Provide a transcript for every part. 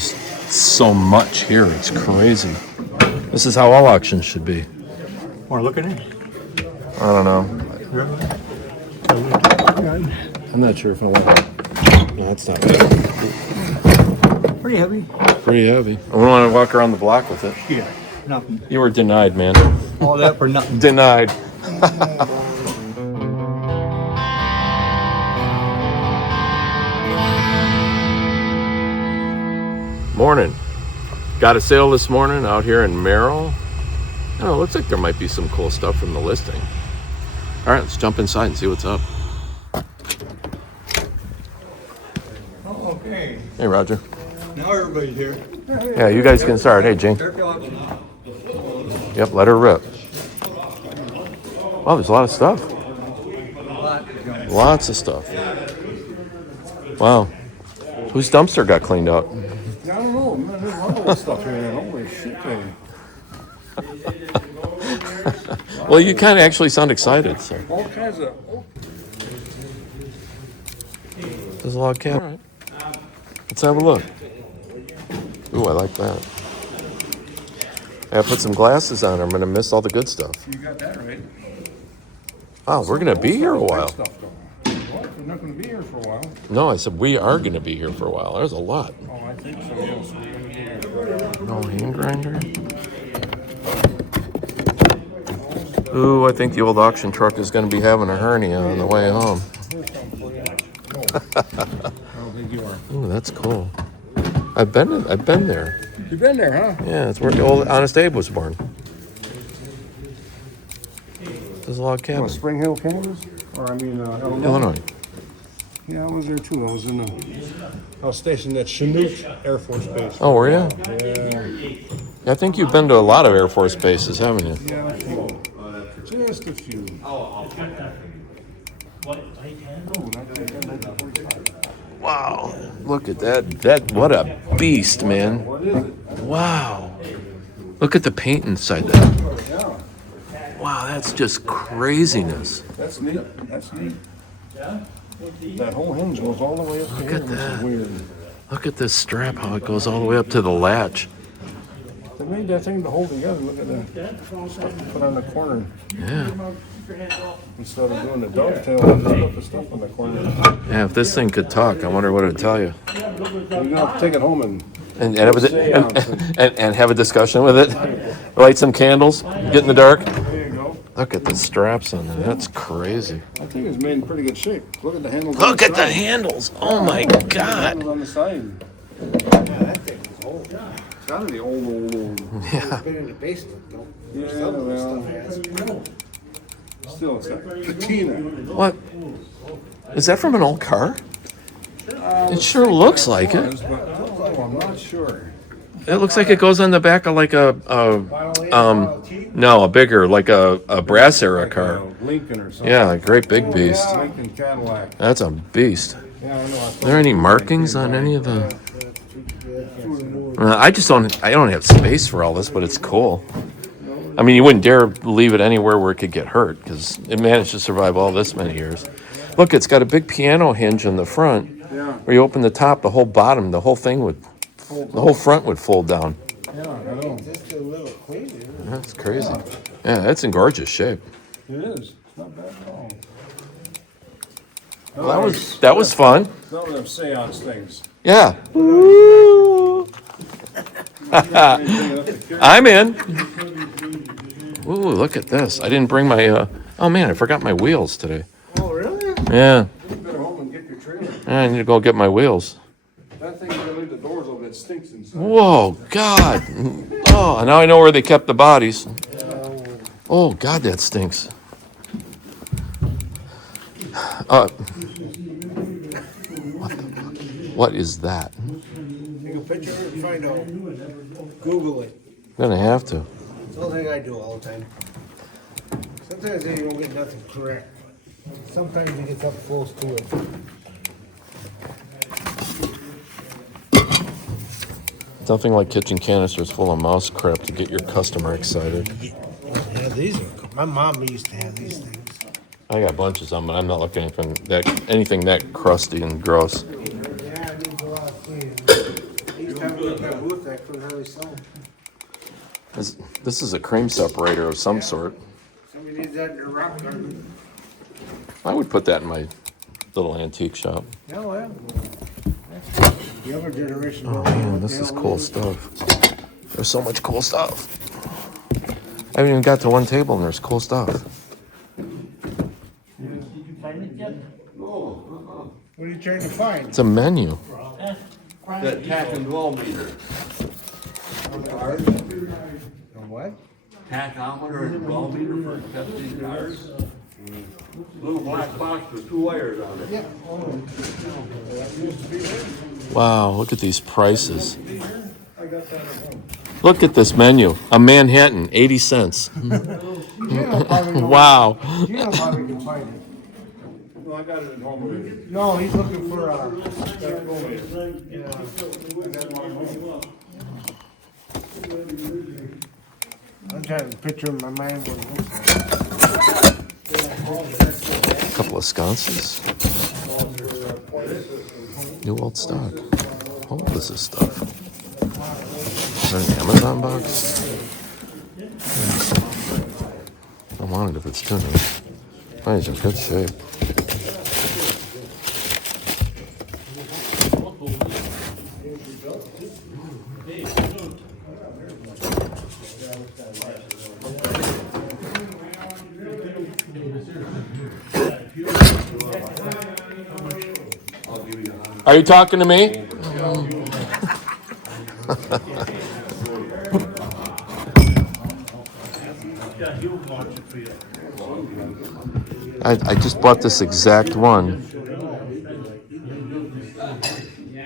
just so much here. It's crazy. This is how all auctions should be. More looking at. I don't know. I'm not sure if I want to. No, that's not right. Pretty heavy. Pretty heavy. I want to walk around the block with it. Yeah, nothing. You were denied, man. All that for nothing. Denied. Morning. Got a sale this morning out here in Merrill. Oh, looks like there might be some cool stuff from the listing. All right, let's jump inside and see what's up. Oh, okay. Hey, Roger. Now everybody's here. Yeah, you guys can start. Hey, Jane. Yep, let her rip. Wow, there's a lot of stuff. Lots of stuff. Wow. Whose dumpster got cleaned out? I don't know, man. There's a lot of stuff here. Holy shit, man. Well, you kind of actually sound excited. So. All kinds of. There's a lot of camera. All right. Let's have a look. Ooh, I like that. I gotta put some glasses on. I'm gonna miss all the good stuff. You got that right. Oh, we're gonna be here a while. We're not gonna be here for a while. No, I said we are gonna be here for a while. There's a lot. Oh, I think so, yes. We're gonna be here for a while. No hand grinder. Ooh, I think the old auction truck is gonna be having a hernia on the way home. I don't think you are. Ooh, that's cool. I've been there. You've been there, huh? Yeah, it's where the old Honest Abe was born. There's a log cabin. Spring Hill, Kansas? Or I mean, Illinois. Yeah, I was there too. I was stationed at Chinook Air Force Base. Oh, were you? Yeah. I think you've been to a lot of Air Force bases, haven't you? Yeah, a few. Just a few. Wow. Look at that. What a beast, man. What is it? Wow. Look at the paint inside that. Wow, that's just craziness. That's neat. That's neat. That whole hinge goes all the way up to Look here. at that. Which is weird. Look at this strap, how it goes all the way up to the latch. They made that thing to hold together. Look at that. Stuff to put on the corner. Yeah. Instead of doing the dovetail, they put the stuff on the corner. Yeah, if this thing could talk, I wonder what it would tell you. You're gonna have to take it home and And have a discussion with it. Light some candles, get in the dark. there you go. Look at the straps on there. That's crazy. I think it's made in pretty good shape. Look at the handles. Look on at the the side. handles. Oh my The God. handles on the side. That thing is old. It's gotta be old. Yeah. Been in the basement, though. Yeah, Some of this well, stuff has. still, it's got patina. What? Is that from an old car? It sure looks like it. But, oh, I'm not sure. It looks like it goes on the back of like a bigger, like a brass era car. Lincoln or something. Yeah, a great big beast. Lincoln Cadillac. That's a beast. Yeah, I know. Are there any markings on any of the? I don't have space for all this, but it's cool. I mean, you wouldn't dare leave it anywhere where it could get hurt because it managed to survive all this many years. Look, it's got a big piano hinge in the front. Yeah. Where you open the top, the whole bottom, the whole front would fold down. Yeah, I know. Just a little crazy. That's crazy. Yeah, that's in gorgeous shape. It is. It's not bad at all. Well, that was fun. It's not one of them seance things. Yeah. I'm in. Ooh, look at this. I didn't bring my, oh man, I forgot my wheels today. Oh, really? Yeah, You better home and get your trailer. I need to go get my wheels. That thing, you gotta leave the doors open, it stinks inside. Whoa, God. Oh, now I know where they kept the bodies. Oh, God, that stinks. What is that? Take a picture and find out. Google it. I'm gonna have to. It's the only thing I do all the time. Sometimes you don't get nothing correct. Sometimes you get something close to it. Nothing like kitchen canisters full of mouse crap to get your customer excited. Yeah, these are cool. My mom used to have these things. I got bunches of them, but I'm not looking for anything that crusty and gross. Yeah, it needs a lot of cleaning. time we looked at booth, I couldn't hardly sell them. This is a cream separator of some sort. Somebody needs that in their rock garden. I would put that in my little antique shop. Yeah, well. The other generation. Oh man, this is cool stuff. There's so much cool stuff. I haven't even got to one table and there's cool stuff. What are you trying to find? It's a menu. That tack and dwell meter. A what? Tachometer and dwell meter for testing cars. Little black box with 2 wires on it. Yeah. Wow, look at these prices. Look at this menu. A Manhattan, 80 cents. Wow. Gino probably can find it. No, I got it at home already. No, he's looking for I'm trying to picture in my mind what it looks like. A couple of sconces. New old stock. All this is stuff. Is that an Amazon box? I don't want it if it's too new. Mine's in good shape. Are you talking to me? I just bought this exact one.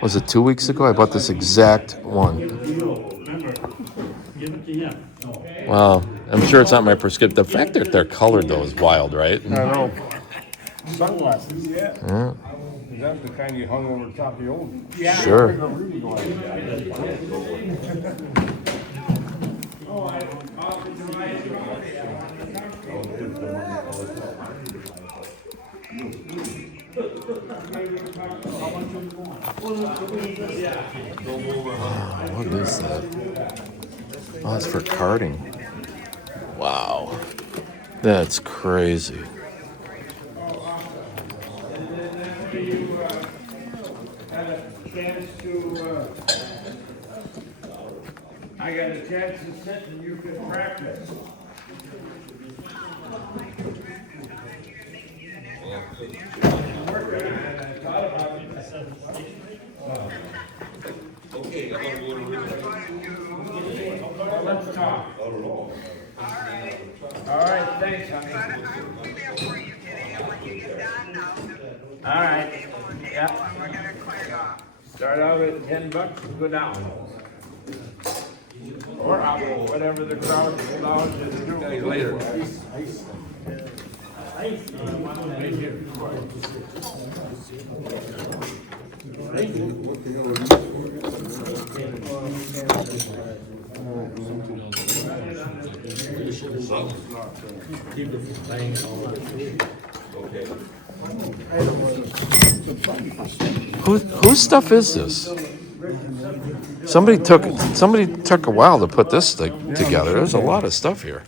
Was it 2 weeks ago? I bought this exact one. Wow. I'm sure it's not my prescription. The fact that they're colored, though, is wild, right? I know. Sunglasses, yeah. Yeah. Is that the kind you hung over the top of the old? Sure. What is that? Oh, it's for karting. Wow. That's crazy. I got a chance to sit and you can practice. Let's talk. All right, thanks, honey. All right. Yeah. Start out at $10 and go down. Or I will, whatever the crowd allows you to do. Later. Right here. Whose stuff is this? Somebody took a while to put this thing together. There's a lot of stuff here.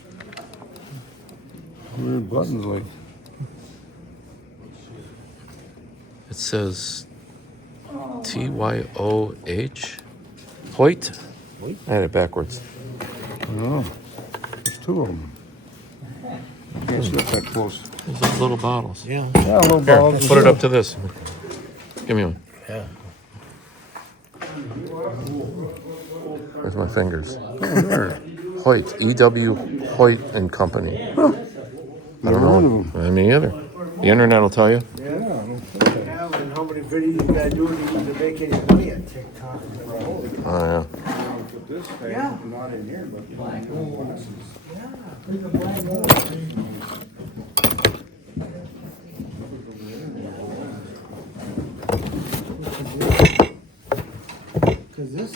Weird buttons like. It says TYOH. Hoyt? I had it backwards. Oh, there's 2 of them. Can't see up that close. There's those little bottles. Yeah. Yeah, a little Here, ball. put it up to this. Give me one. Yeah. Where's my fingers? Oh, there. Hoyt. E.W. Hoyt and Company. I don't Never heard of know. them. Me either. The internet will tell you. Yeah, I don't think that. Yeah, and how many videos you gotta do to make any money on TikTok? Oh, yeah. Put this thing, Yeah. not in here, but glasses. Cause this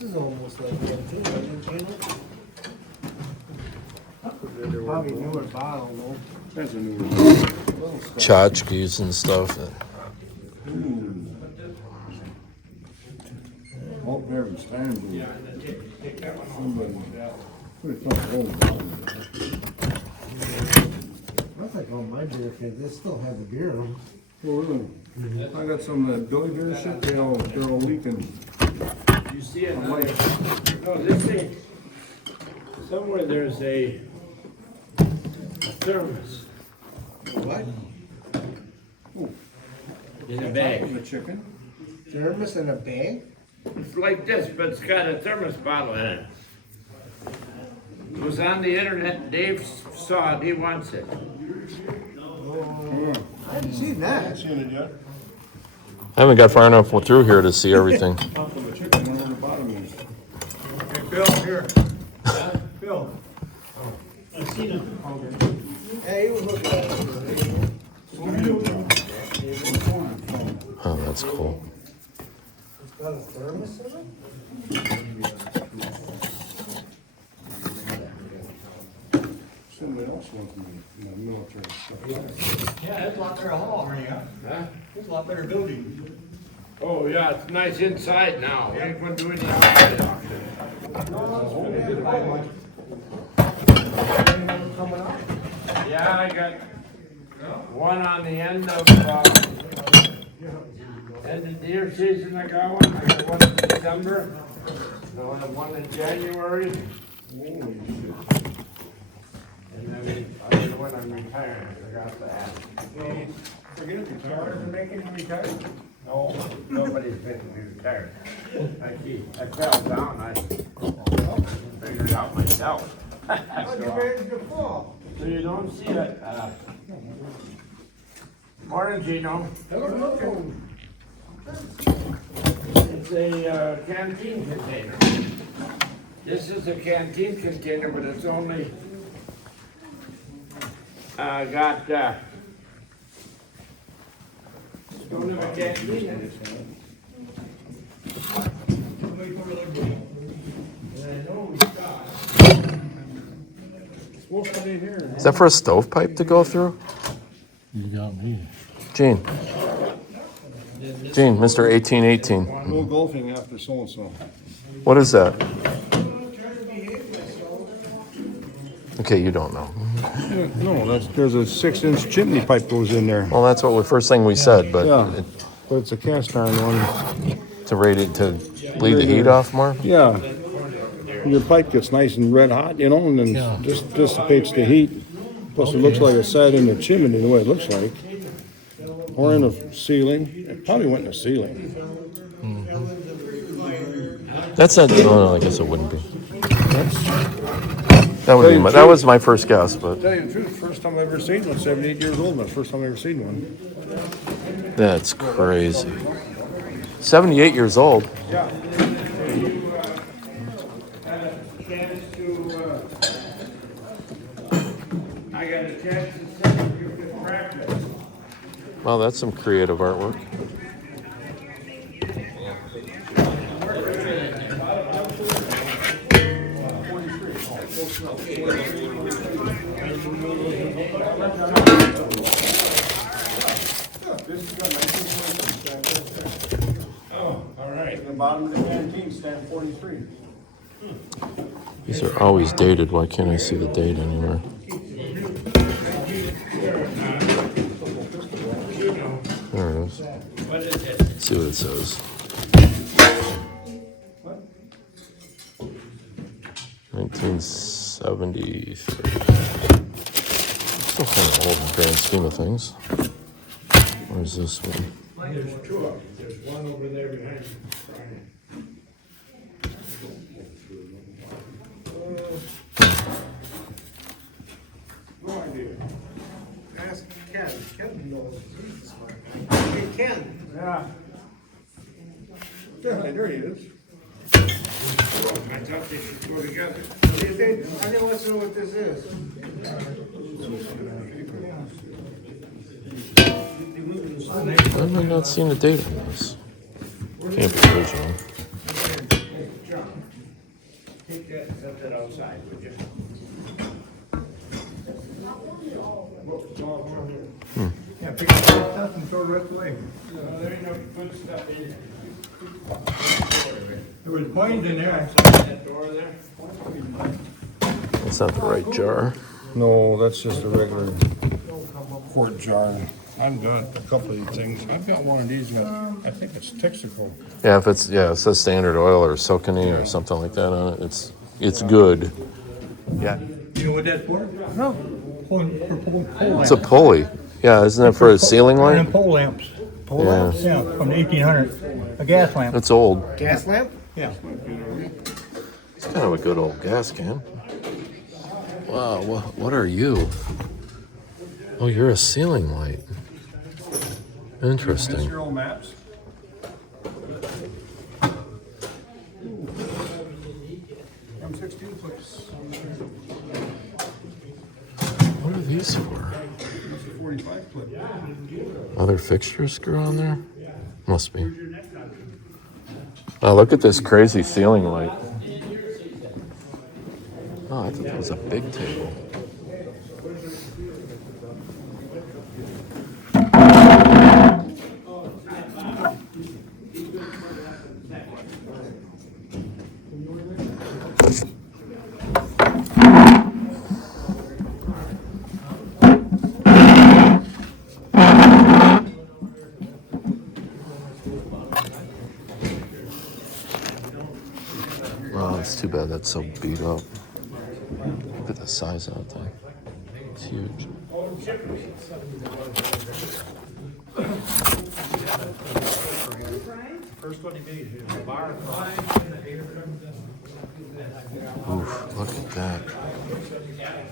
is almost like that too, isn't it? Probably newer bottle, though. That's a new one. Tchotchkes and stuff. Oh, help Mary stand. Take that one Somebody put a couple holes in it. That's like all my beer cans, they still have the beer in them. Oh, really? I got some of that Billy Beer shit, they're all leaking. You see it? No, this thing, somewhere there's a thermos What? in a bag. The chicken? Thermos in a bag? It's like this, but it's got a thermos bottle in it. It was on the internet, Dave saw it, he wants it. I haven't seen that. Seen it yet? I haven't got far enough through here to see everything. Top of the chicken, where the bottom is. Hey, Bill, here. Bill. Hey, he was looking at it. Oh, that's cool. It's got a thermos in it? Somebody else wants me in the military stuff. Yeah, that's a lot better hall where you got. Huh? It's a lot better building. Oh, yeah, it's nice inside now. We ain't gonna do any outside auction. Yeah, I got one on the end of deer season. I got one. I got one in December. I have one in January. And then other one I'm retiring. I got that. Forget it, retired. Making you retired? No, nobody's making me retired. I fell down. I figured it out myself. How'd you manage to fall? So you don't see it. Morning, Gino. Hello. It's a canteen container. This is a canteen container, but it's only got don't have a canteen in it. Supposed to be here. Is that for a stovepipe to go through? You got me. Gene. Gene, Mr. 1818. Go golfing after so-and-so. What is that? Okay, you don't know. No, there's a 6-inch chimney pipe goes in there. Well, that's what the first thing we said, but Yeah, but it's a cast iron one. to rate it to bleed the heat off more. Yeah. Your pipe gets nice and red hot, you know, and then just dissipates the heat. Plus, it looks like it sat in the chimney the way it looks like. Or in the ceiling. It probably went in the ceiling. That's not. Oh, no, I guess it wouldn't be. That would be. That was my first guess, but Tell you the truth, first time I ever seen one, 78 years old, my first time I ever seen one. that's crazy. 78 years old. Yeah. I got a chance to see if you could practice. Well, that's some creative artwork. Oh, all right. The bottom of the canteen stand 43. These are always dated. Why can't I see the date anywhere? There it is. What is it? Let's see what it says. 1973. Still kind of old in the grand scheme of things. Where's this one? There's two of them. There's one over there behind you. No idea. Ask Ken. Ken knows. He's a smart guy. Hey, Ken. Yeah. Yeah, there he is. I thought they should go together. I didn't want to know what this is. Why am I not seeing the date on this? Can't be original. John, take that and set that outside, would you? Yeah, pick up the stuff and throw the rest away. There ain't no good stuff in it. There was coins in there. I saw that door there. That's not the right jar. No, that's just a regular quart jar. I've got a couple of these things. I've got one of these, I think it's Texaco. Yeah, if it's it says Standard Oil or Socony or something like that on it. It's good. Yeah, You know what that's for? No. For pole it's a pulley. Yeah, isn't that for a ceiling lamps. light? Pole lamps. Pole Yeah. lamps? Yeah, from the 1800s. A gas lamp. It's old. Gas lamp? Yeah. It's kind of a good old gas can. Wow, what are you? Oh, you're a ceiling light. Interesting. Your old maps? M16 clips. What are these for? It's a 45 clip. Other fixtures screw on there? Must be. Oh, look at this crazy ceiling light. Oh, I thought that was a big table. Oh, it's too bad that's so beat up. Look at the size of that thing. It's huge. First one he made is a bar. Oof, look at that.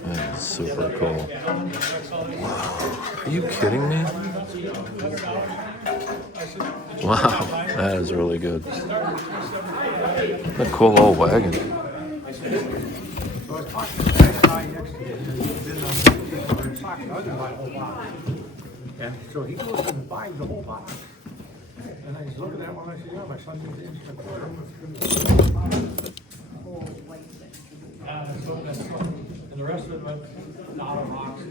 That is super cool. Wow. Are you kidding me? Wow, that is really good. A cool old wagon. And so he goes and buys the whole box. And I was looking at one, I said, yeah, my son did this. And the rest of it went out of box.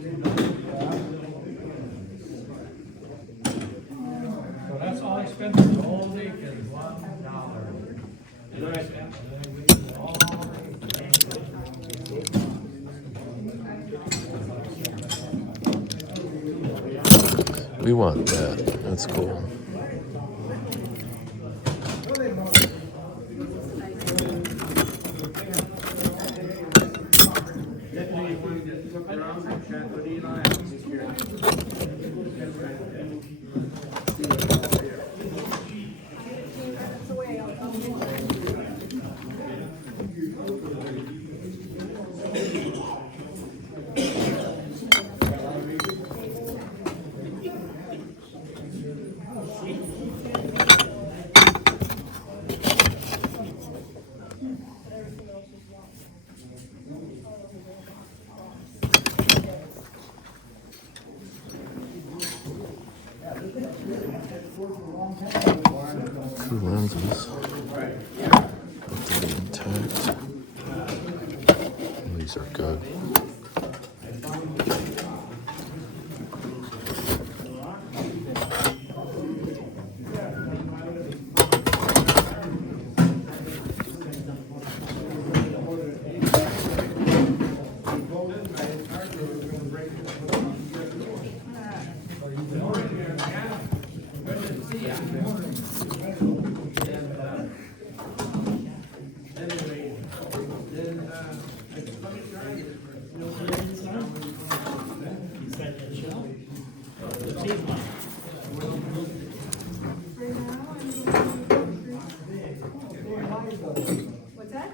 So that's all I spent the whole week is $1. And then I spent all We want that. That's cool. Two lenses. Totally intact. These are good. What's that?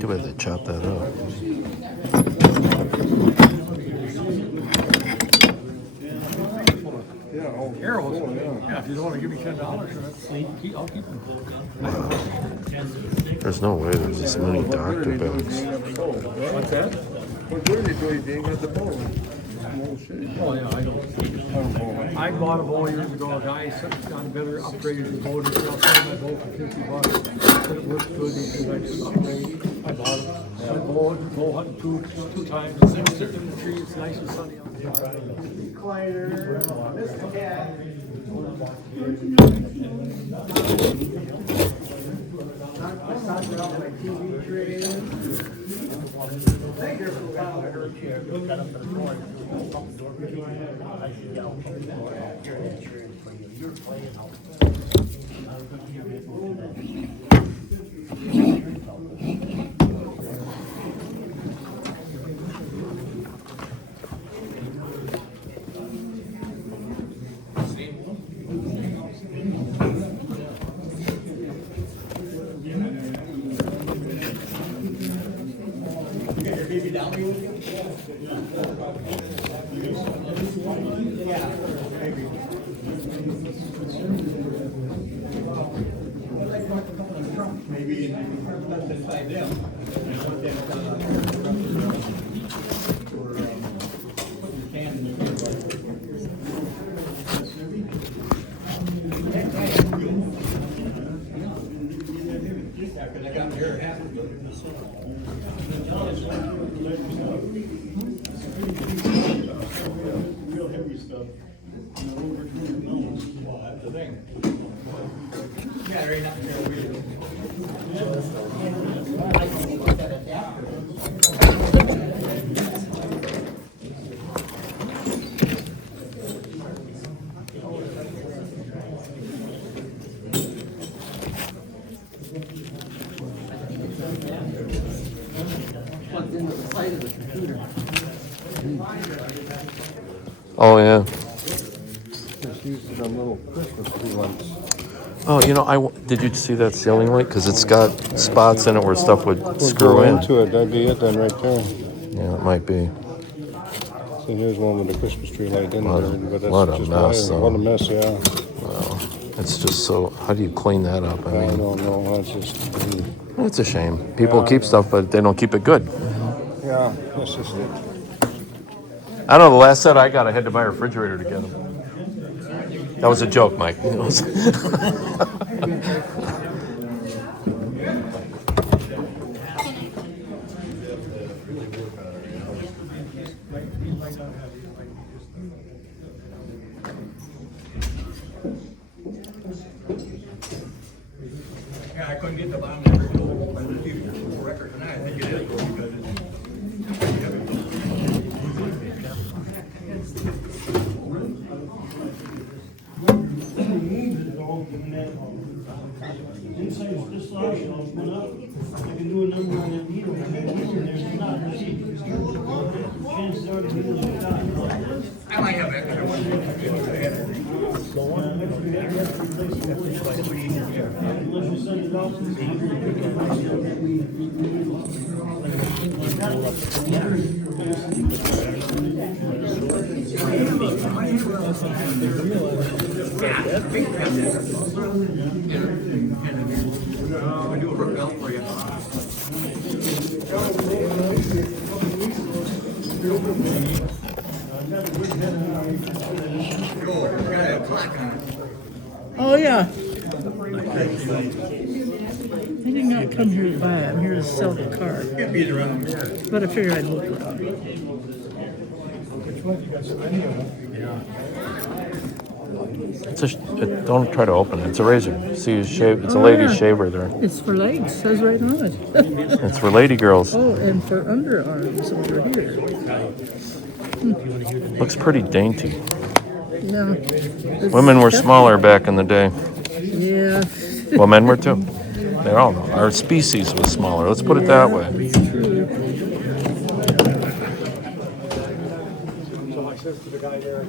Too bad they chopped that up. arrows. Yeah, if you don't wanna give me $10, I'll keep them. There's no way there's this many doctor bags. What's that? What good are you doing if you ain't got the bow? Oh, yeah, I don't. I bought a bow years ago, a guy got a better upgraded his bow, he said, I'll sell my bow for $50. Said it works good, he said, I just upgrade. I bought it. I bow hunting two times, sitting in the tree, it's nice and sunny out there. Oh yeah. Just using them little Christmas tree lights. Oh, you know, did you see that ceiling light? Because it's got spots in it where stuff would screw in. Into it, that'd be it then right there. Yeah, it might be. So here's one with the Christmas tree light in What there, a- but that's what a just mess, wire. though. What a mess, yeah. Wow. It's just so. How do you clean that up? I I mean, don't know, that's just, it's a shame. People Yeah, keep I know. stuff, but they don't keep it good. yeah, that's just it. I don't know. The last set I got, I had to buy a refrigerator to get them. That was a joke, Mike. It was- Yeah, I couldn't get the bottom of the record tonight, I think it is, because Inside is just large, I'll put up. I can do a number on that needle, and there's not, chances are the needle is not. I might have extra Unless you send it out. I'll do a rook belt for you. Oh, yeah. I did not come here to buy it. I'm here to sell the car. But I figured I'd look around. don't try to open it. It's a razor. See, it's a Oh, lady's yeah. shaver there. It's for legs, says right on it. It's for lady girls. Oh, and for underarms over here. Looks pretty dainty. No. it's Women were definitely- smaller back in the day. Yeah. Well, men were too. They all know. Our species was smaller. Let's put it that way. It's true. So I says to the guy there,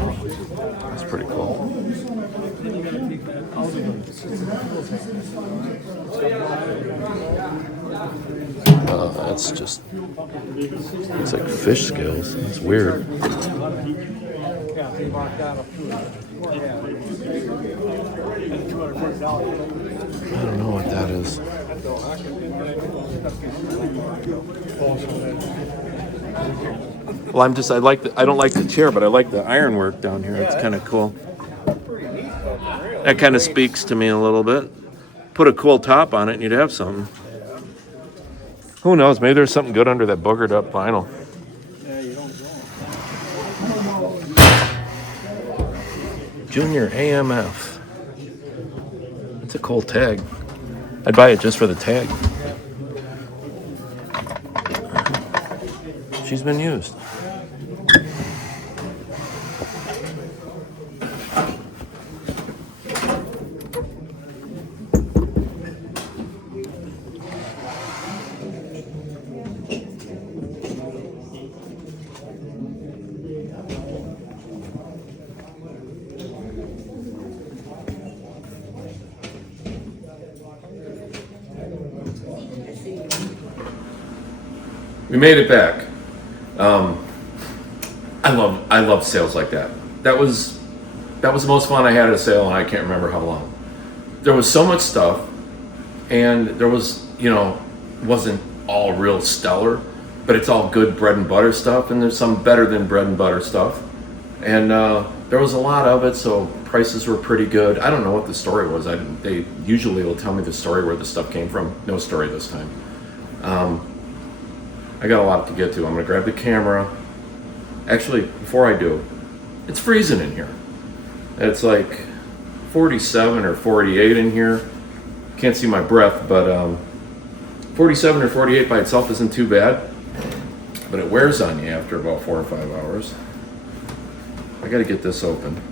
It's pretty cool. Then you gotta take that out of the That's just, it's like fish scales. It's weird. Yeah, they mark that up too. Yeah. And $240. I don't know what that is. Well, I don't like the chair, but I like the ironwork down here. It's kind of cool. That kind of speaks to me a little bit. Put a cool top on it and you'd have something. Who knows? Maybe there's something good under that boogered up vinyl. Junior AMF. It's a cool tag. I'd buy it just for the tag. She's been used. We made it back. I love sales like that. That was the most fun I had at a sale, and I can't remember how long. There was so much stuff, and there was, wasn't all real stellar, but it's all good bread and butter stuff, and there's some better than bread and butter stuff. And there was a lot of it, so prices were pretty good. I don't know what the story was. They usually will tell me the story where the stuff came from. No story this time. I got a lot to get to. I'm gonna grab the camera. Actually, before I do, it's freezing in here. It's like 47 or 48 in here. Can't see my breath, but 47 or 48 by itself isn't too bad, but it wears on you after about 4 or 5 hours. I gotta get this open.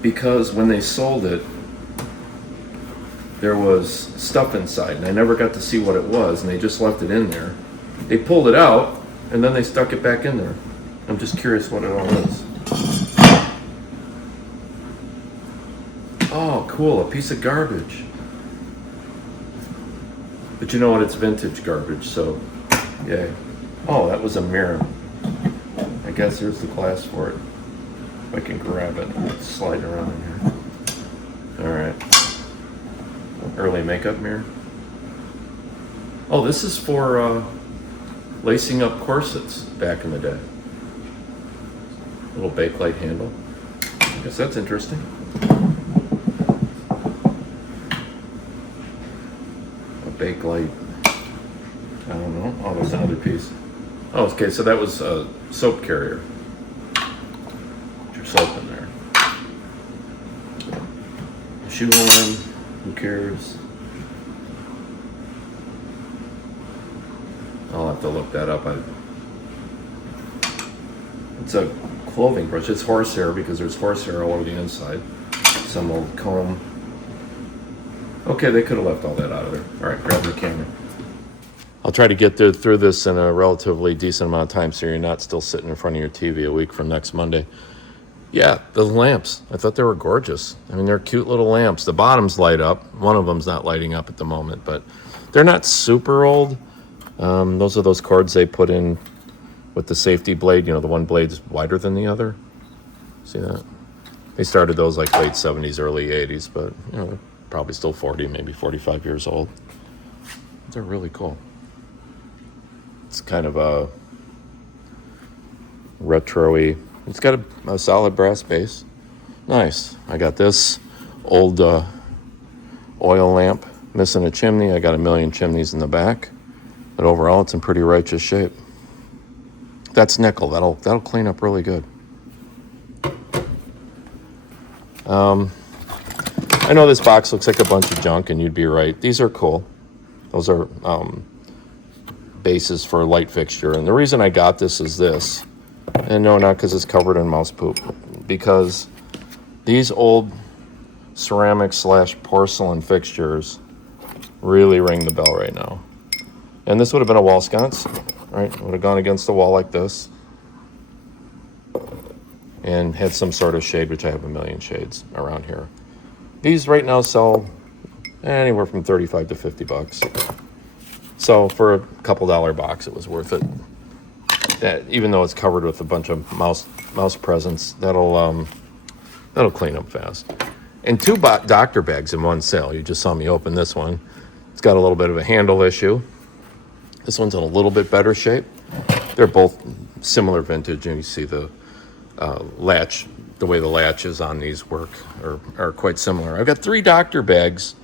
Because when they sold it, there was stuff inside, and I never got to see what it was, and they just left it in there. They pulled it out, and then they stuck it back in there. I'm just curious what it all is. Oh, cool, a piece of garbage. But you know what, it's vintage garbage, so yay. Oh, that was a mirror. I guess here's the glass for it. If I can grab it, it's sliding around in here. All right. Early makeup mirror. Oh, this is for lacing up corsets back in the day. Little bakelite handle. I guess that's interesting. A bakelite. I don't know. Oh, there's another piece. Oh, okay, so that was a soap carrier. Put your soap in there. Shoe horn. Who cares? I'll have to look that up. It's a clothing brush. It's horsehair because there's horsehair all over the inside. Some old comb. Okay, they could have left all that out of there. All right, grab the camera. I'll try to get through this in a relatively decent amount of time so you're not still sitting in front of your TV a week from next Monday. Yeah, the lamps. I thought they were gorgeous. I mean, they're cute little lamps. The bottoms light up. One of them's not lighting up at the moment, but they're not super old. Those are those cords they put in with the safety blade. The one blade's wider than the other. See that? They started those like late 70s, early 80s, but they're probably still 40, maybe 45 years old. They're really cool. It's kind of a retro-y. It's got a solid brass base. Nice. I got this old oil lamp missing a chimney. I got a million chimneys in the back. But overall, it's in pretty righteous shape. That's nickel. That'll clean up really good. I know this box looks like a bunch of junk, and you'd be right. These are cool. Those are bases for a light fixture. And the reason I got this is this. And no, not because it's covered in mouse poop. Because these old ceramic / porcelain fixtures really ring the bell right now. And this would have been a wall sconce, right? Would have gone against the wall like this. and had some sort of shade, which I have a million shades around here. These right now sell anywhere from 35 to 50 bucks. So for a couple dollar box, it was worth it. That even though it's covered with a bunch of mouse presents, that'll clean up fast. And 2 doctor bags in one sale. You just saw me open this one. It's got a little bit of a handle issue. This one's in a little bit better shape. They're both similar vintage, and you see the latch, the way the latches on these work are quite similar. I've got 3 doctor bags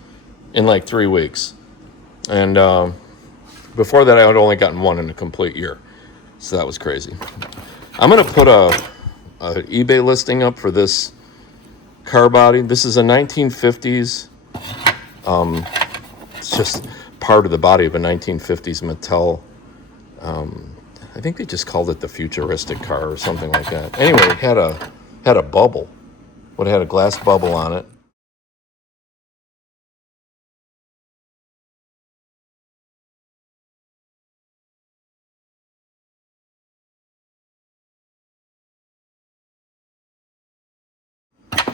in like 3 weeks. And before that, I had only gotten 1 in a complete year. So that was crazy. I'm going to put a eBay listing up for this car body. This is a 1950s. It's just part of the body of a 1950s Mattel. I think they just called it the futuristic car or something like that. Anyway, it had a bubble. Would have had a glass bubble on it.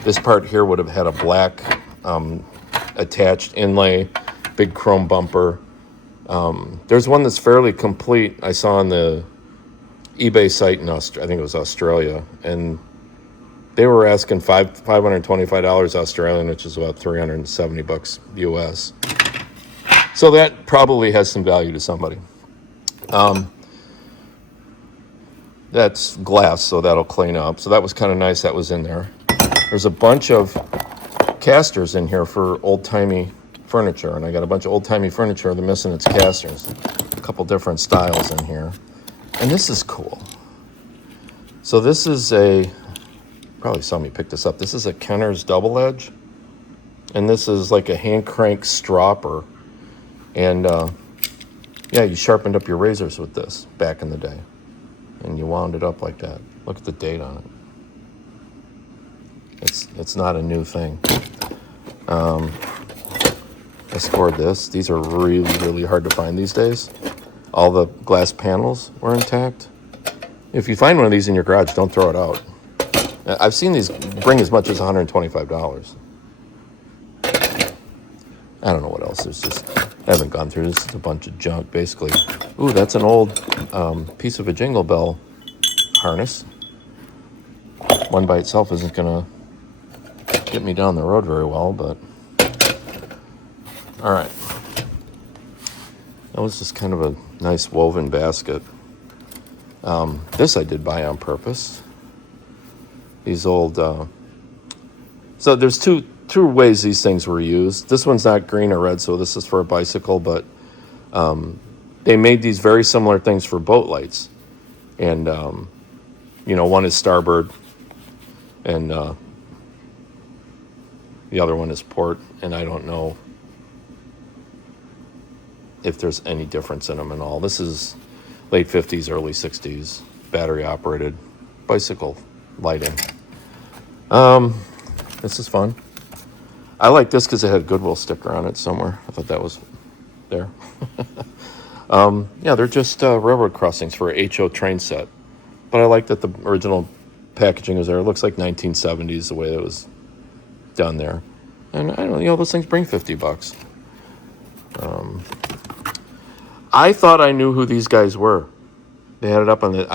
This part here would have had a black attached inlay, big chrome bumper. There's one that's fairly complete. I saw on the eBay site in I think it was Australia, and they were asking $525 Australian, which is about 370 bucks US. So that probably has some value to somebody. That's glass, so that'll clean up. So that was kind of nice. That was in there. There's a bunch of casters in here for old-timey furniture, and I got a bunch of old-timey furniture. They're missing its casters. A couple different styles in here. And this is cool. So this is probably saw me pick this up. This is a Kenner's double edge. And this is like a hand crank stropper. And yeah, you sharpened up your razors with this back in the day. And you wound it up like that. Look at the date on it. It's not a new thing. I scored this. These are really, really hard to find these days. All the glass panels were intact. If you find one of these in your garage, don't throw it out. I've seen these bring as much as $125. I don't know what else. There's just, I haven't gone through this. It's a bunch of junk, basically. Ooh, that's an old piece of a Jingle Bell harness. One by itself isn't going to get me down the road very well, but all right. That was just kind of a nice woven basket. This I did buy on purpose. These old, so there's two ways these things were used. This one's not green or red, so this is for a bicycle, but they made these very similar things for boat lights. And, you know, one is starboard, and the other one is port, and I don't know if there's any difference in them at all. This is late 50s, early 60s, battery-operated bicycle lighting. This is fun. I like this because it had a Goodwill sticker on it somewhere. I thought that was there. Yeah, they're just railroad crossings for a HO train set. But I like that the original packaging was there. It looks like 1970s, the way it was done there. And I don't know, you know, those things bring 50 bucks. I thought I knew who these guys were. They had it up on the,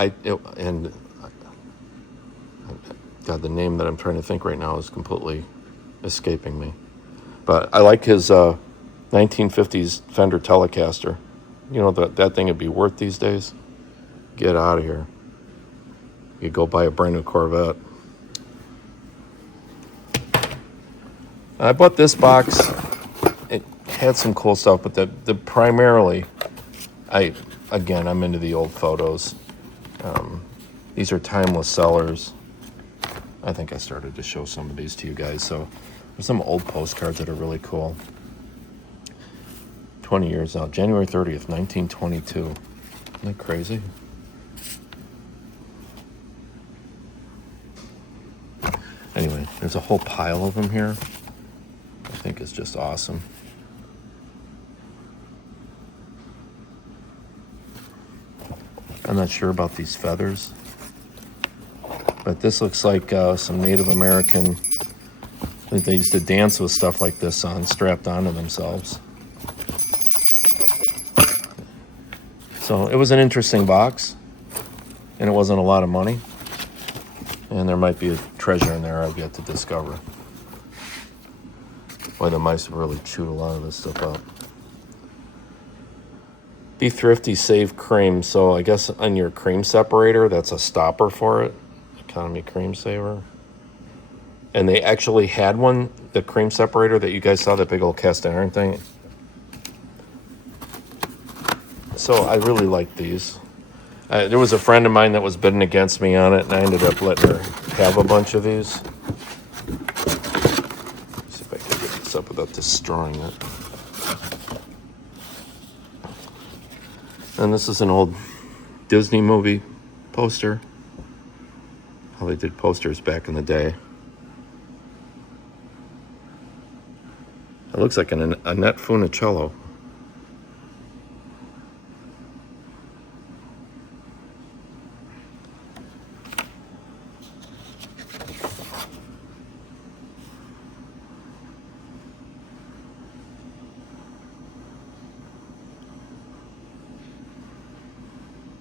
God, the name that I'm trying to think right now is completely escaping me. But I like his 1950s Fender Telecaster. You know, that thing would be worth these days. Get out of here. You go buy a brand new Corvette. I bought this box. It had some cool stuff, but the primarily, I'm into the old photos. These are timeless sellers. I think I started to show some of these to you guys. So there's some old postcards that are really cool. 20 years out, January 30th, 1922. Isn't that crazy? Anyway, there's a whole pile of them here. I think it's just awesome. I'm not sure about these feathers, but But this looks like some Native American, that they used to dance with stuff like this on, strapped onto themselves. So it was an interesting box, and it wasn't a lot of money. And there might be a treasure in there I've yet to discover. Boy, the mice have really chewed a lot of this stuff up. Be thrifty, save cream. So I guess on your cream separator, that's a stopper for it. Economy cream saver. And they actually had one, the cream separator that you guys saw, that big old cast iron thing. So I really like these. There was a friend of mine that was bidding against me on it, and I ended up letting her have a bunch of these. See if I can get this up without destroying it. And this is an old Disney movie poster. How they did posters back in the day. It looks like an Annette Funicello.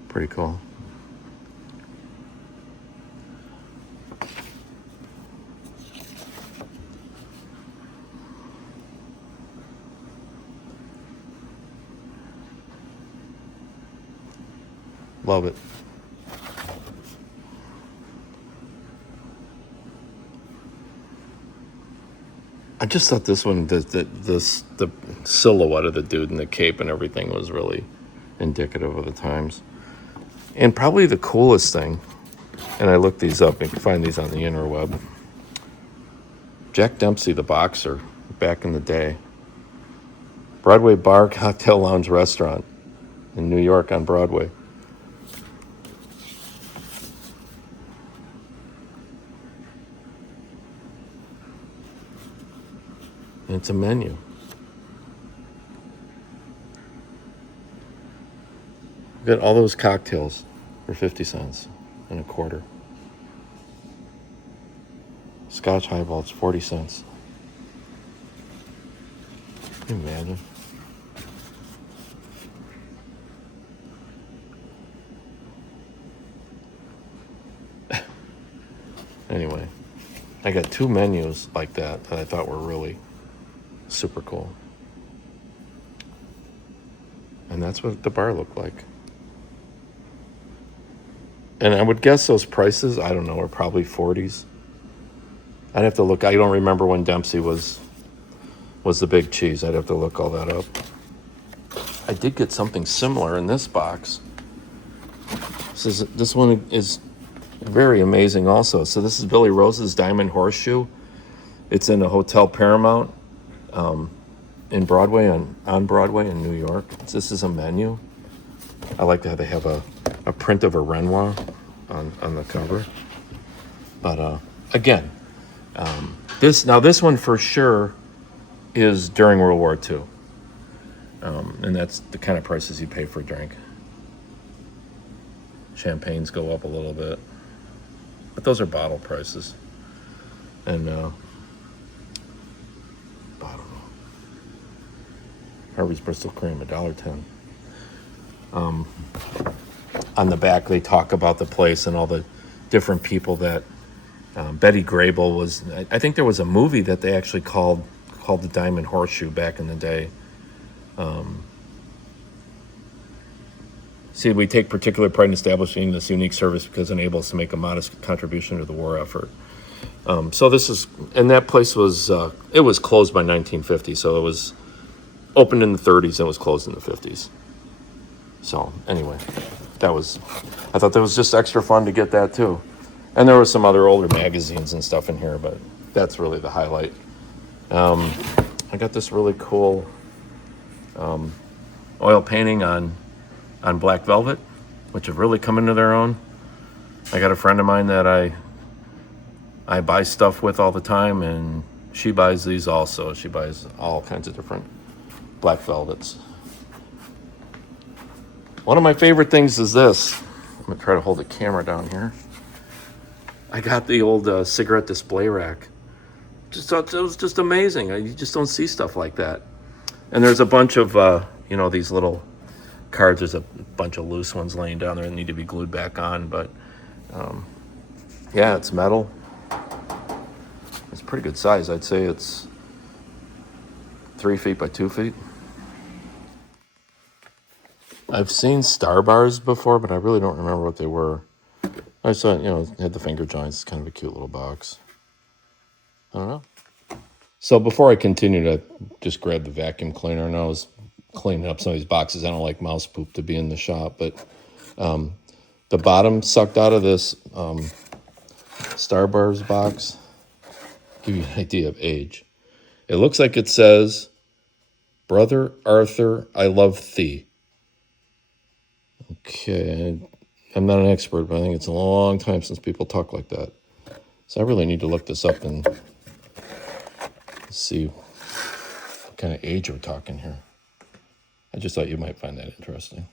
Pretty cool. Love it. I just thought this one, the silhouette of the dude in the cape and everything was really indicative of the times. And probably the coolest thing, and I looked these up, you can find these on the interweb. Jack Dempsey, the boxer, back in the day. Broadway Bar, Cocktail Lounge Restaurant in New York on Broadway. And it's a menu. Got all those cocktails for 50 cents and a quarter. Scotch highballs, 40 cents. Can you imagine? Anyway, I got 2 menus like that I thought were really super cool. And that's what the bar looked like. And I would guess those prices, I don't know, are probably 40s. I'd have to look. I don't remember when Dempsey was the big cheese. I'd have to look all that up. I did get something similar in this box. This one is very amazing also. So this is Billy Rose's Diamond Horseshoe. It's in a Hotel Paramount in Broadway, on Broadway in New York. This is a menu. I like how they have a print of a Renoir on the cover. But again, this one for sure is during World War II. And that's the kind of prices you pay for a drink. Champagnes go up a little bit. But those are bottle prices. And I don't know. Harvey's Bristol Cream, $1.10. On the back, they talk about the place and all the different people that Betty Grable was. I think there was a movie that they actually called the Diamond Horseshoe back in the day. See, we take particular pride in establishing this unique service because it enables us to make a modest contribution to the war effort. So this is, and that place was, it was closed by 1950, so it was opened in the 30s and was closed in the 50s. So anyway, I thought that was just extra fun to get that too. And there were some other older magazines and stuff in here, but that's really the highlight. I got this really cool oil painting on black velvet, which have really come into their own. I got a friend of mine that I buy stuff with all the time, and she buys these also. She buys all kinds of different black velvets. One of my favorite things is this. I'm gonna try to hold the camera down here. I got the old cigarette display rack. Just thought it was just amazing. You just don't see stuff like that. And there's a bunch of, these little cards. There's a bunch of loose ones laying down there that need to be glued back on. But, yeah, it's metal. It's pretty good size. I'd say it's 3 feet by 2 feet. I've seen Star Bars before, but I really don't remember what they were. I saw, it had the finger joints. It's kind of a cute little box. I don't know. So before I continue, I just grabbed the vacuum cleaner, and I was cleaning up some of these boxes. I don't like mouse poop to be in the shop, but the bottom sucked out of this Star Bars box. Give you an idea of age. It looks like it says, "Brother Arthur, I love thee." Okay, I'm not an expert, but I think it's a long time since people talk like that. So I really need to look this up and see what kind of age we're talking here. I just thought you might find that interesting.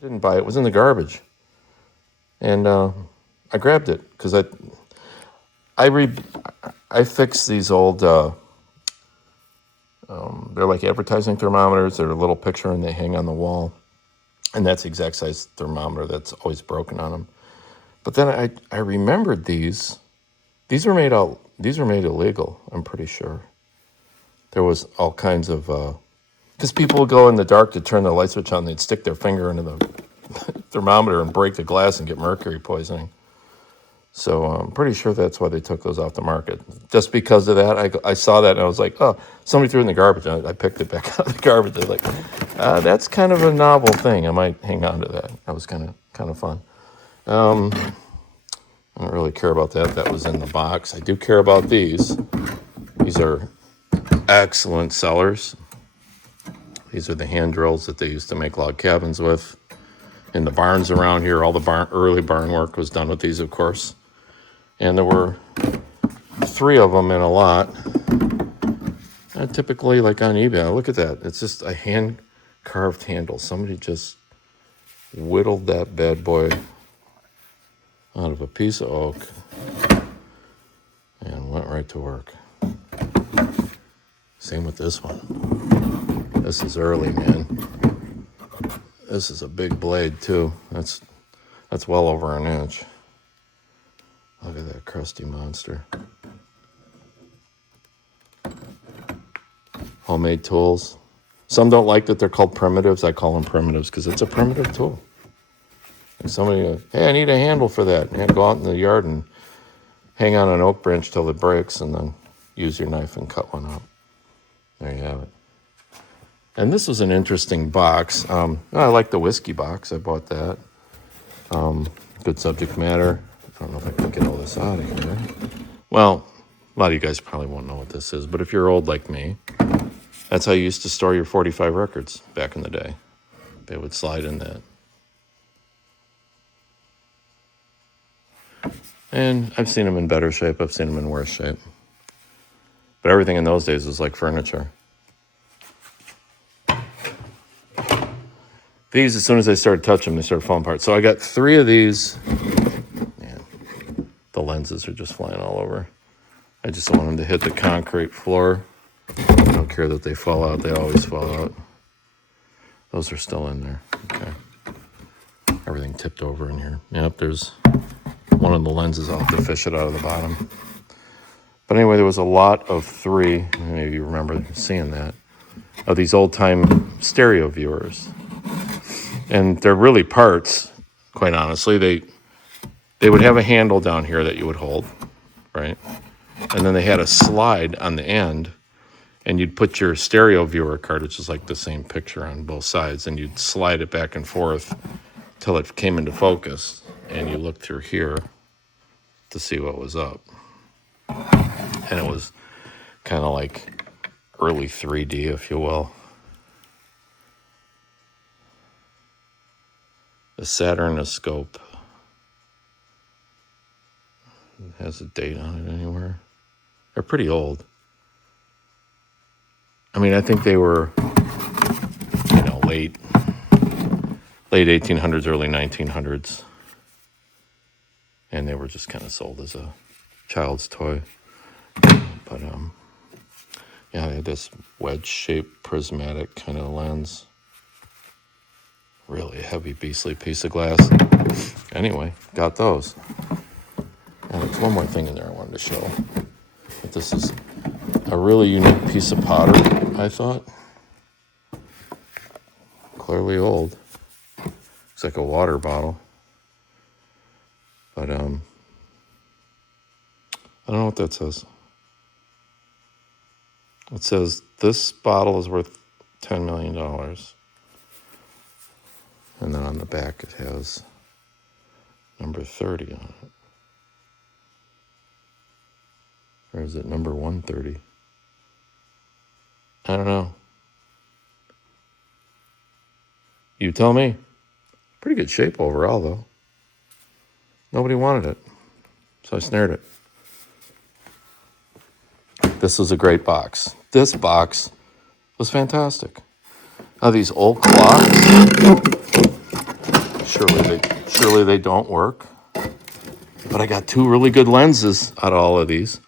Didn't buy it. It was in the garbage. And I grabbed it because I fixed these old, they're like advertising thermometers. They're a little picture and they hang on the wall. And that's the exact size thermometer that's always broken on them. But then I remembered these. These were made illegal, I'm pretty sure. There was all kinds of, because people would go in the dark to turn the light switch on, they'd stick their finger into the thermometer and break the glass and get mercury poisoning. So I'm pretty sure that's why they took those off the market. Just because of that, I saw that and I was like, oh, somebody threw it in the garbage. And I picked it back out of the garbage. I was like, that's kind of a novel thing. I might hang on to that. That was kind of fun. I don't really care about that. That was in the box. I do care about these. These are excellent sellers. These are the hand drills that they used to make log cabins with. In the barns around here, all the early barn work was done with these, of course. And there were 3 of them in a lot. And typically, like on eBay, look at that. It's just a hand-carved handle. Somebody just whittled that bad boy out of a piece of oak and went right to work. Same with this one. This is early, man. This is a big blade too. That's well over an inch. Look at that crusty monster. Homemade tools. Some don't like that they're called primitives. I call them primitives because it's a primitive tool. Like somebody, hey, I need a handle for that. You have to go out in the yard and hang on an oak branch till it breaks and then use your knife and cut one out. There you have it. And this was an interesting box. I like the whiskey box. I bought that. Good subject matter. I don't know if I can get all this out of here. Well, a lot of you guys probably won't know what this is, but if you're old like me, that's how you used to store your 45 records back in the day. They would slide in that. And I've seen them in better shape. I've seen them in worse shape. But everything in those days was like furniture. These, as soon as I started touching them, they started falling apart. So I got 3 of these. Man, the lenses are just flying all over. I just don't want them to hit the concrete floor. I don't care that they fall out. They always fall out. Those are still in there. Okay. Everything tipped over in here. Yep, there's one of the lenses. I'll have to fish it out of the bottom. But anyway, there was a lot of 3. Maybe you remember seeing that. Of these old-time stereo viewers. And they're really parts, quite honestly. They would have a handle down here that you would hold, right? And then they had a slide on the end, and you'd put your stereo viewer card, which is like the same picture on both sides, and you'd slide it back and forth till it came into focus, and you looked through here to see what was up. And it was kind of like early 3D, if you will. The Saturnoscope. It has a date on it anywhere. They're pretty old. I mean, I think they were, late 1800s, early 1900s. And they were just kind of sold as a child's toy. But yeah, I had this wedge-shaped prismatic kind of lens. Really heavy, beastly piece of glass. Anyway, got those. And there's one more thing in there I wanted to show. But this is a really unique piece of pottery, I thought. Clearly old. Looks like a water bottle. But I don't know what that says. It says this bottle is worth $10 million. And then on the back it has number 30 on it. Or is it number 130? I don't know. You tell me. Pretty good shape overall, though. Nobody wanted it, so I snared it. This was a great box. This box was fantastic. Now these old clocks, surely they don't work. But I got two really good lenses out of all of these.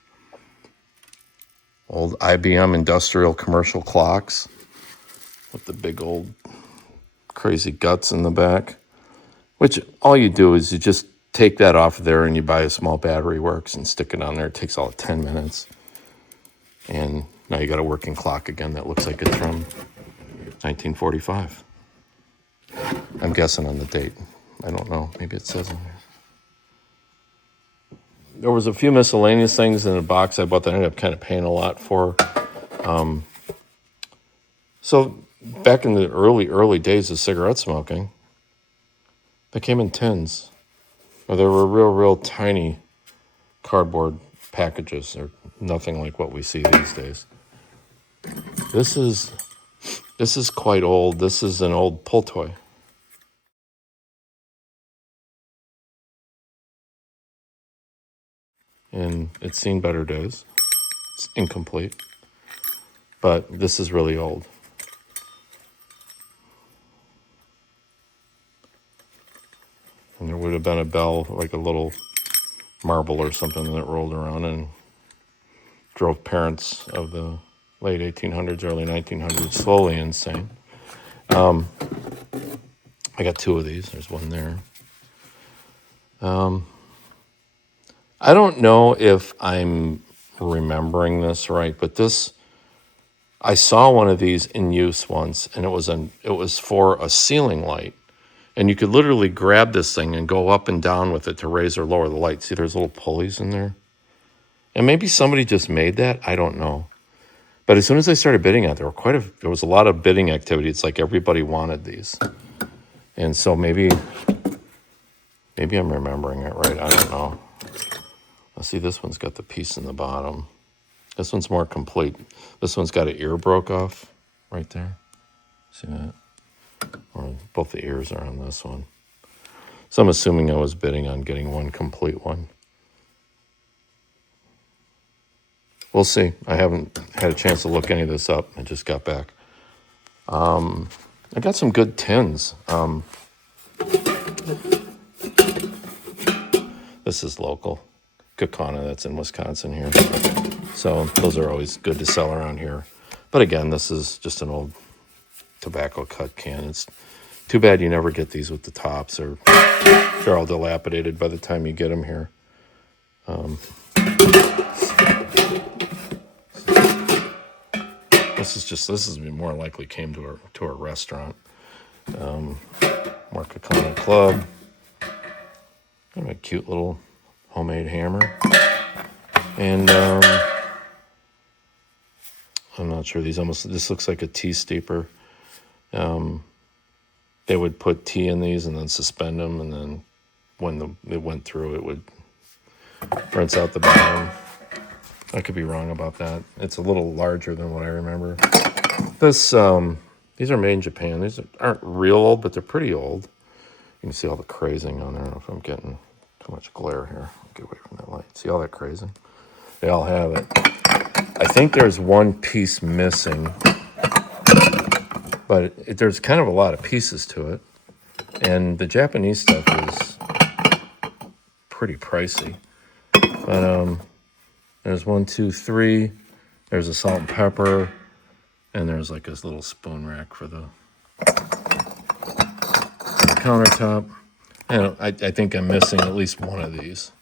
Old IBM industrial commercial clocks with the big old crazy guts in the back. Which all you do is you just take that off of there and you buy a small battery works and stick it on there. It takes all 10 minutes. And now you got a working clock again that looks like it's from 1945. I'm guessing on the date. I don't know. Maybe it says in there. There was a few miscellaneous things in the box I bought that I ended up kind of paying a lot for. So back in the early days of cigarette smoking, they came in tins. Or they were real tiny cardboard packages. They're nothing like what we see these days. This is quite old. This is an old pull toy. And it's seen better days. It's incomplete. But this is really old. And there would have been a bell, like a little marble or something that rolled around and drove parents of the late 1800s, early 1900s slowly insane. I got two of these. There's one there. I don't know if I'm remembering this right, but I saw one of these in use once, and it was for a ceiling light. And you could literally grab this thing and go up and down with it to raise or lower the light. See, there's little pulleys in there. And maybe somebody just made that. I don't know. But as soon as I started bidding on it, there was a lot of bidding activity. It's like everybody wanted these. And so maybe I'm remembering it right. I don't know. Let's see, this one's got the piece in the bottom. This one's more complete. This one's got an ear broke off right there. See that? Or both the ears are on this one. So I'm assuming I was bidding on getting one complete one. We'll see. I haven't had a chance to look any of this up. I just got back. I got some good tins. This is local. Kaukauna, that's in Wisconsin here. So those are always good to sell around here. But again, this is just an old tobacco cut can. It's too bad you never get these with the tops, or they're all dilapidated by the time you get them here. This is more likely came to a restaurant. More Kaukauna Club. Kind of a cute little homemade hammer. And I'm not sure, this looks like a tea steeper. They would put tea in these and then suspend them, and then when it went through, it would rinse out the bottom. I could be wrong about that. It's a little larger than what I remember. These are made in Japan. These aren't real old, but they're pretty old. You can see all the crazing on there. I don't know if I'm getting too much glare here. I'll get away from that light. See all that crazing? They all have it. I think there's one piece missing, but there's kind of a lot of pieces to it. And the Japanese stuff is pretty pricey. But There's 1, 2, 3. There's a salt and pepper. And there's like this little spoon rack for the countertop. And I think I'm missing at least one of these.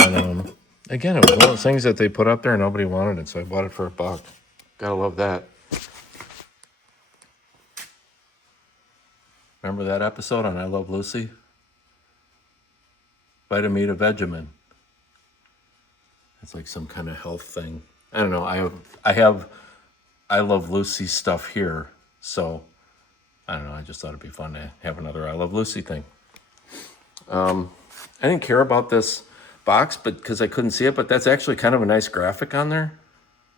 And again, it was one of those things that they put up there and nobody wanted it, so I bought it for $1. Gotta love that. Remember that episode on I Love Lucy? Vitamita Vegemin. It's like some kind of health thing. I don't know. I have I Love Lucy stuff here, so I don't know. I just thought it'd be fun to have another I Love Lucy thing. I didn't care about this box, but because I couldn't see it, but that's actually kind of a nice graphic on there.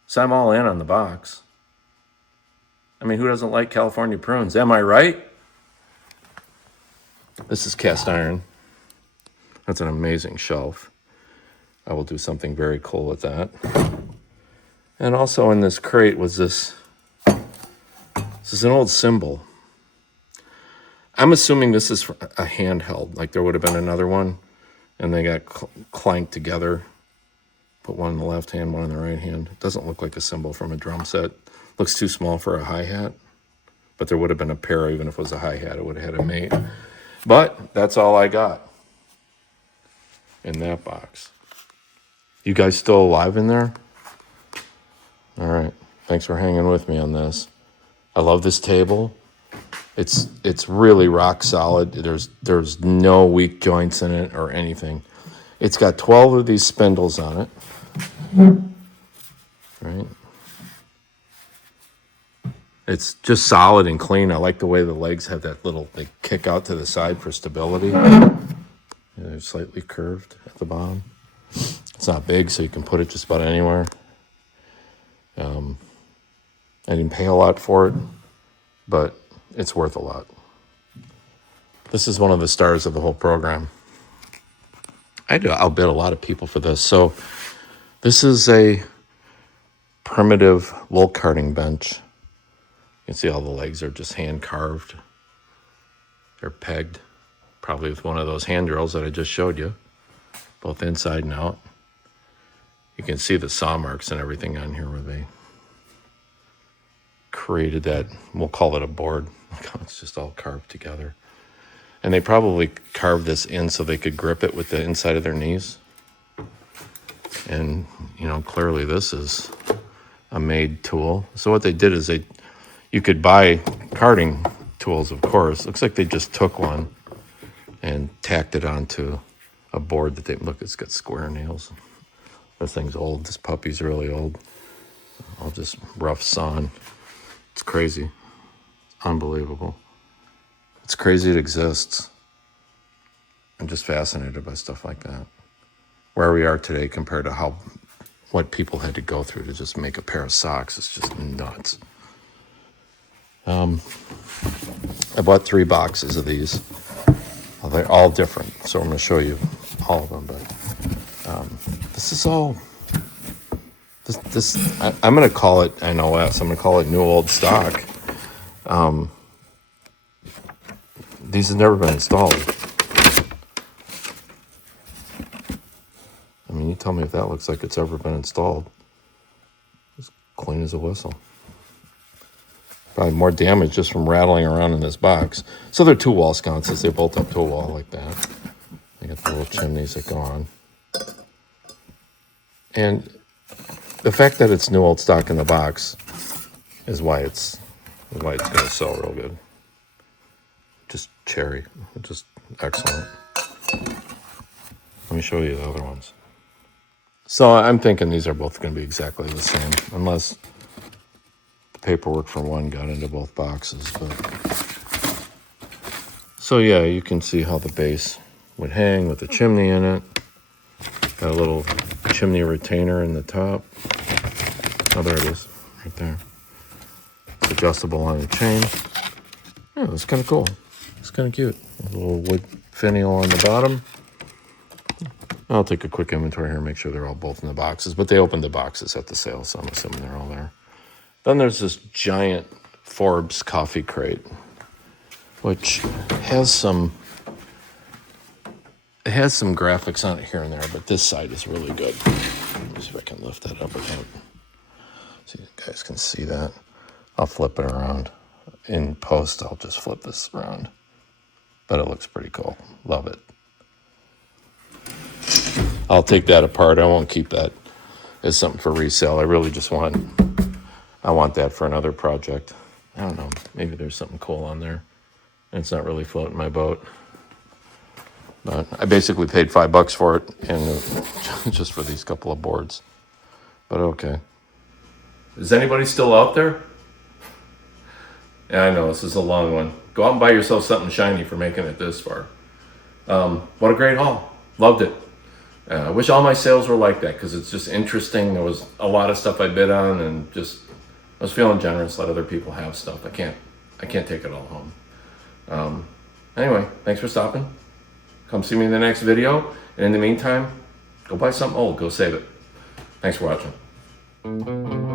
So I'm all in on the box. I mean, who doesn't like California prunes? Am I right? This is cast iron. That's an amazing shelf. I will do something very cool with that. And also in this crate was this. This is an old cymbal. I'm assuming this is a handheld. Like there would have been another one, and they got clanked together. Put one in the left hand, one in the right hand. It doesn't look like a cymbal from a drum set. Looks too small for a hi-hat. But there would have been a pair, even if it was a hi-hat. It would have had a mate. But that's all I got in that box. You guys still alive in there? All right. Thanks for hanging with me on this. I love this table. It's really rock solid. There's no weak joints in it or anything. It's got 12 of these spindles on it. Right? It's just solid and clean. I like the way the legs have that little, they kick out to the side for stability. They're slightly curved at the bottom. It's not big, so you can put it just about anywhere. I didn't pay a lot for it, but it's worth a lot. This is one of the stars of the whole program. I'd outbid a lot of people for this. So this is a primitive wool carding bench. You can see all the legs are just hand carved. They're pegged, probably with one of those hand drills that I just showed you, both inside and out. You can see the saw marks and everything on here where they created that, we'll call it a board. It's just all carved together. And they probably carved this in so they could grip it with the inside of their knees. And, you know, clearly this is a made tool. So what they did is you could buy carding tools, of course. Looks like they just took one and tacked it onto a board that look, it's got square nails. This thing's old. This puppy's really old. All just rough sawn. It's crazy. It's unbelievable. It's crazy it exists. I'm just fascinated by stuff like that. Where we are today compared to what people had to go through to just make a pair of socks is just nuts. I bought 3 boxes of these. Well, they're all different, so I'm going to show you all of them. But this is all. I'm going to call it NOS. I'm going to call it new old stock. These have never been installed. I mean, you tell me if that looks like it's ever been installed. It's clean as a whistle. Probably more damage just from rattling around in this box. So they're 2 wall sconces. They bolt up to a wall like that. They got the little chimneys that go on. And the fact that it's new old stock in the box is why it's going to sell real good. Just cherry. Just excellent. Let me show you the other ones. So I'm thinking these are both going to be exactly the same, unless the paperwork for one got into both boxes. But so yeah, you can see how the base would hang with the chimney in it. Got a little chimney retainer in the top. Oh, there it is, right there. It's adjustable on the chain. Yeah, that's kind of cool. It's kind of cute. A little wood finial on the bottom. I'll take a quick inventory here and make sure they're all both in the boxes. But they opened the boxes at the sale, so I'm assuming they're all there. Then there's this giant Forbes coffee crate, which has some graphics on it here and there, but this side is really good. see if I can lift that up without, so you guys can see that. I'll flip it around. In post, I'll just flip this around. But it looks pretty cool. Love it. I'll take that apart. I won't keep that as something for resale. I really just want that for another project. I don't know. Maybe there's something cool on there. And it's not really floating my boat. But I basically paid $5 for it, and just for these couple of boards. But okay. Is anybody still out there? Yeah, I know, this is a long one. Go out and buy yourself something shiny for making it this far. What a great haul. Loved it. I wish all my sales were like that, because it's just interesting. There was a lot of stuff I bid on, and just, I was feeling generous, let other people have stuff. I can't take it all home. Anyway, thanks for stopping. Come see me in the next video. And in the meantime, go buy something old. Go save it. Thanks for watching.